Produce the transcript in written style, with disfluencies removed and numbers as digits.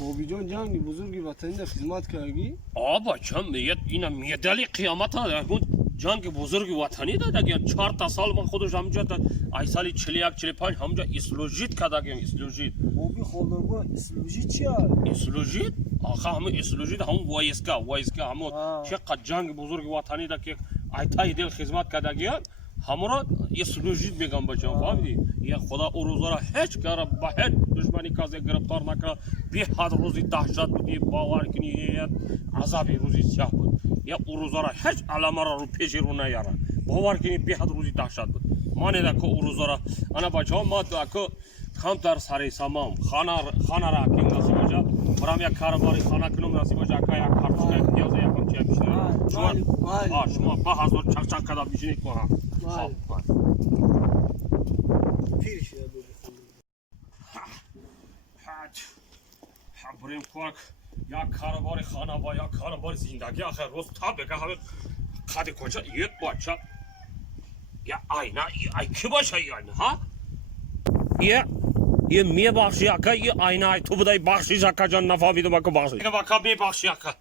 بابیجان جنگی بزرگی وطنی در خدمت کردی؟ آبا چم میاد اینا میدلی قیامت ها اون جنگ بزرگ وطنی داد اگه 4 تا سال من خودش همونجا ای سالی 41 45 همونجا اسلوژیت کردم اسلوژیت بابی خالدارگاه اسلوژی چیه؟ اسلوژیت آخه همون اسلوژیت همون وایسکا همون چقدر جنگ بزرگ وطنی داد که ای تای دل خدمت کردگیان همون را اسلوژیت میگم بچم فهمیدی یا خدا او روزا را هیچ کار با هیچ دشمنی کسی گرفتار نکرد بی حد روزی دهشت بودی باور کنی عذابی روزی سیاه بود یا او روزا را هیچ علامه را رو پیش رو نیاره باور کنی بی حد روزی دهشت بود مانه که او روزا را انا بچه‌ها ما که کم در سری سامام خانه را که نصیب باشه برام یک کارباری خانه کنم نصیب باشه که یک کارتون پیاز یکم چای بشینید شما با حضور چک کدا بشینید با هم پیر شده بابی خالدارگاه بریم کوک یک کارباری خانه با یک کارباری زندگی آخر روز تا بگه همه قد کجا یک باشه یا آینه ای کی باشه ای آینه ها یه می بخشی اکا یه آینه ای تو بدای بخشی زکا جان نفهمیدم اکا بخشی اینه وکا می بخشی اکا